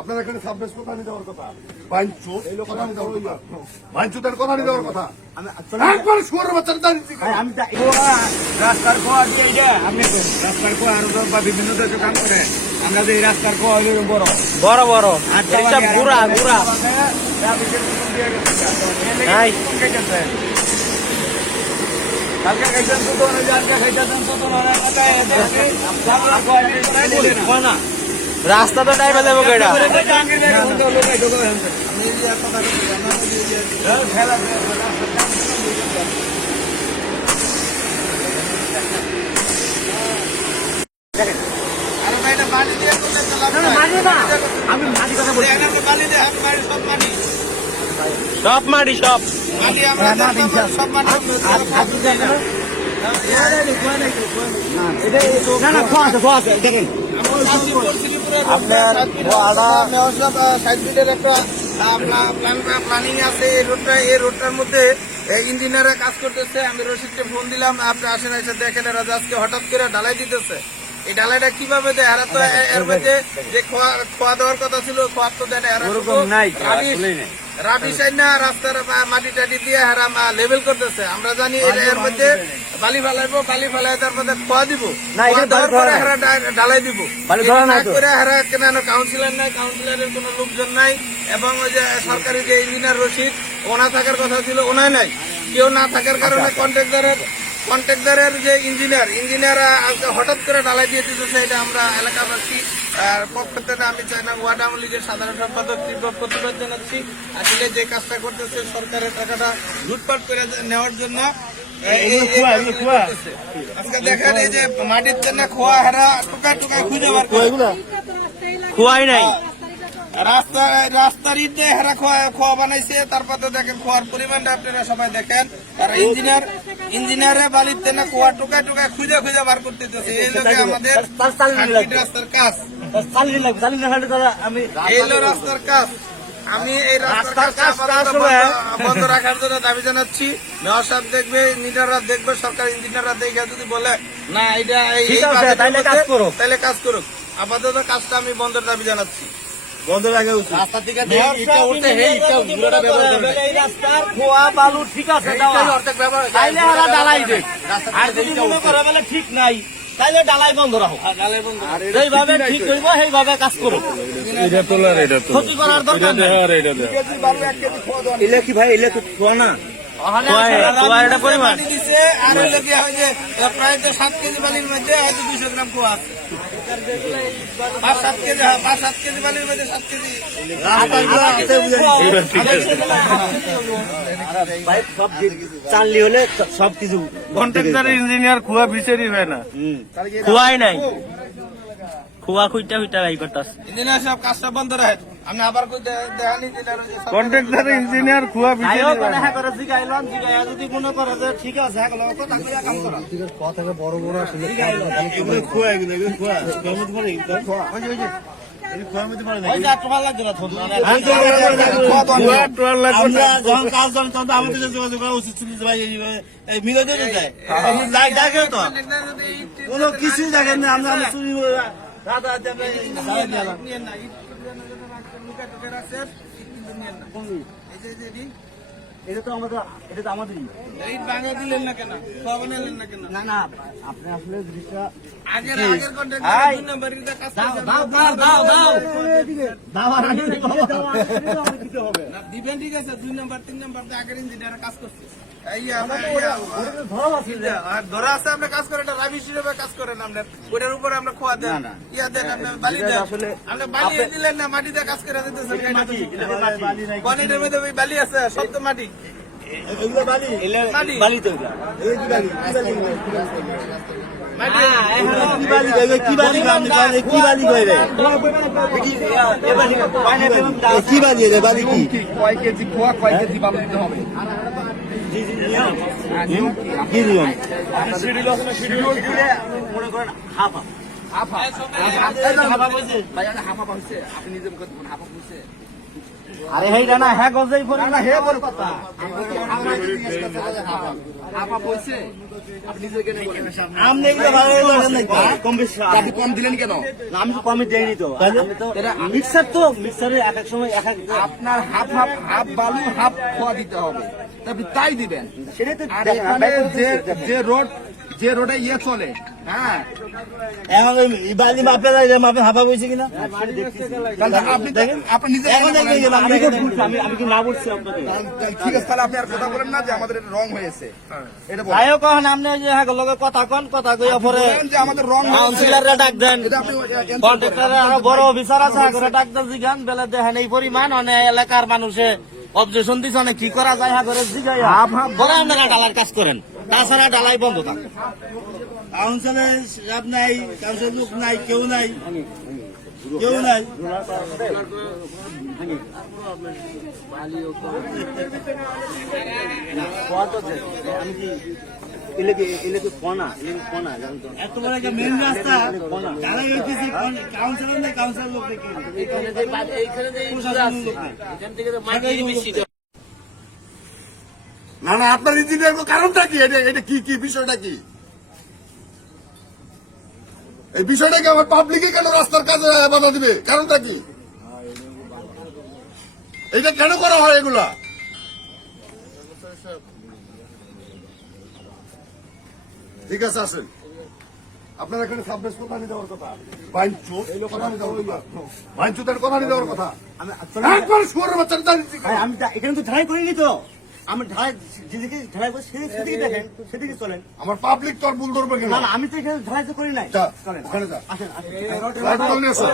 আপনার এখানে সাববেস কথা নিয়ে যাওয়ার কথা, বাইনচুতের কথা নিয়ে যাওয়ার কথা। একবার শুয়ারের বাচ্চাটা দাঁড়িয়ে রাস্তার খোয়া দিয়ে রাস্তার খোয়া আরো বা বিভিন্ন দেশে কাম করে আমরা যে রাস্তার খোয়া বড় বড় বড় এইসব গুড়া গুড়া কালকে খাইছেন তো আজকে খাইতেছেন তো না রাস্তা তো টাইম দেবো কেটা সব মাটি সব দেখেন আপনার প্ল্যানিং আছে এই রোডটার মধ্যে ইঞ্জিনিয়াররা কাজ করতেছে। আমি রশিদকে ফোন দিলাম, আপনি আসেন এসে দেখেন এরা আজকে হঠাৎ করে ঢালাই দিতেছে। এই ঢালাইটা কিভাবে দেয়? এরা তো এর মধ্যে যে খোয়া দেওয়ার কথা ছিল খোয়া তো দেয় রাবিশ না রাস্তার মাটি টাটি দিয়ে হারা দেওয়ার করতেছে। আমরা জানি এর মধ্যে বালি ফেলাইবো, বালি ফেলাই তার মধ্যে খোয়া দিব, ঢালাই দিব করে হারা কেন কাউন্সিলর নাই, কাউন্সিলরের কোন লোকজন নাই এবং ওই যে সরকারি যে ইঞ্জিনিয়ার রশিদ ওনা থাকার কথা ছিল ওনাই নাই। কেউ না থাকার কারণে কন্ট্রাক্টরের যে ইঞ্জিনিয়ার হঠাৎ করে ঢালাই দিয়ে দিতেছে। এটা আমরা এলাকাবাসী পক্ষ থেকে আমি চাই না ওয়ার্ড আওয়ামী লীগের সাধারণ সম্পাদক তীব্র প্রতিবাদ জানাচ্ছি। আসলে যে কাজটা করতেছে সরকারের টাকাটা লুটপাট করে নেওয়ার জন্য আজকে দেখেন এই যে মাটির জন্য খোয়া হারা টুকায় টুকায় খুঁজে বার করে খোয়াই নাই রাস্তার ইটে হারা খোয়া বানাইছে। তারপর তো দেখেন খোয়ার পরিমাণটা আপনারা সবাই দেখেন। আর ইঞ্জিনিয়ারে বালির তেনা খোয়া টুকায় টুকায় খুঁজে খুঁজে বার করতে দিতেছে। এই লোকে আমাদের রাস্তার কাজ, এই হলো রাস্তার কাজ। আমি এই রাস্তার কাজ বন্ধ রাখার জন্য দাবি জানাচ্ছি। মেয়র সাহেব দেখবে, ইঞ্জিনিয়াররা দেখবে, সরকার ইঞ্জিনিয়াররা দেখে যদি বলে না এটা তাহলে কাজ করুক। আপাতত কাজটা আমি বন্ধের দাবি জানাচ্ছি। বন্ধ লাগে রাস্তা থেকে রাস্তার খোয়া বালু ঠিক আছে ঠিক নাই তাইলে ডালাই বন্ধ রাখো, এইভাবে ঠিক হইব সেইভাবে কাজ করো। ক্ষতি করার দরকার এলে কি ভাই এলে তো খোয়া না পরিমাণ দিচ্ছে। আর হইলে কি হয় যে প্রায় তো 7 কেজি বালির মধ্যে হয়তো 200 গ্রাম খোয়া আছে। 5-7 কেজি বালির মধ্যে 7 কেজি চাললি হলে সবকিছু কন্ট্রাক্টর ইঞ্জিনিয়ার খোয়া বিচারি হয় না, খোয়াই নাই খোয়া খুঁজটা খুঁজটা বাই করতাস। ইঞ্জিনিয়ার সব কাজটা বন্ধ রাখেন। আমি আবার কন্ট্রাক্টর ইঞ্জিনিয়ার খোয়া বিচারি যদি মনে করে যে ঠিক আছে বড় বড় আসলে এগুলো খোয়া এগুলো খোয়া কোনো কিছুই দেখেন না। আমরা চুরি এটা তো আমাদের দিলেন না কেন, দিলেন না কেন? না আপনি আসলে জিনিসটা আগের দিবেন ঠিক আছে। 2 নম্বর 3 নম্বর আগের ইঞ্জিনিয়ার কাজ করছে ধরা আছে। আপনি কাজ করেন রাবিশ হিসেবে কাজ করেন। আপনার ওটার উপরে আমরা খোয়া দেন দেন আপনার বালি দেন। আপনি বালি দিলেন না, মাটি দিয়ে কাজ করে দিতেছেন। পানির মধ্যে ওই বালি আছে, সব তো মাটি। কয় কেজি খোয়া কয় কেজি বালু দিতে হবে? মনে করেন হাফ আরে হেইটা না হ্যাঁ গজেই পড়ে না হে বড় কথা আমনে এগুলো ভালো লাগে না কম বেশি আপনি কম দিলেন কেন? না, আমি তো কমই দেইনি তো আমি তো মিক্সার তো মিক্সারে এক এক সময় এক এক আপনার হাফ বালু হাফ খোয়া দিতে হবে, আপনি তাই দিবেন। সেটাই তো আর এখানে যে রোডে ইয়ে চলে, হ্যাঁ, এখন ওই বালি মাপে যায় মাপে হাফা হয়েছে কিনা তাহলে আপনি নিজে এখন দেখবেন যে আমি তো বলছি, আমি কি না বলছি আপনাকে ঠিক আছে, তাহলে আপনি আর কথা বলেন না যে আমাদের এটা রং হয়েছে, এটা বলেন। যাইও কখন আপনি ওই যে হ্যাঁ লগে কথা কন কথা কইয়া পরে বলেন যে আমাদের রং হয়েছে, কাউন্সিলররা ডাক দেন এটা আপনি কন্ট্রাক্টরে আরো বড় অফিসার আছে করে ডাক দেন জিগান বেলা দেখেন এই পরিমাণ অনেক এলাকার মানুষে অবজেকশন দিচ্ছে অনেক কি করা যায় হ্যাঁ করে জিগাইয়া বলে আপনারা ডালার কাজ করেন, তাছাড়া ডালাই বন্ধ থাকে। কাউন্সিলের সাহেব নাই, কাউন্সিল লোক নাই, কেউ নাই। আমি কি এত বড় একটা মেন রাস্তা ডালাই হইতেছে, কাউন্সিলর নাই, কাউন্সিলর লোক দেখি না না, আপনার ইঞ্জিনিয়ার কারণটা কি? এটা কি বিষয়টা কি? এই বিষয়টা কি আমার পাবলিকে কেন রাস্তার কাজে বাধা দিবে? কারণটা কি? এটা কেন করা হয় এগুলা? ঠিক আছে, আসেন। আপনার এখানে সাবলেস কথা নিয়ে দেওয়ার কথা, কথা নিয়ে দেওয়ার কথা, ভাইচুতের কথা নিয়ে দেওয়ার কথা। একবার শুয়ারের বাচ্চাটা দাঁড়িয়ে আমি এখানে তো ঢালাই করিনি তো, আমি ঢালাই যেদিকে ঢালাই করে সেদিকে দেখেন, সেদিকে চলেন। আমার পাবলিক তোর ভুল ধরবে না কিনা? না, আমি তো এখানে ঢালাই তো করি নাই। যা, চলেন ওখানে যা। আসেন আসেন লাইট জ্বালিয়ে আসো।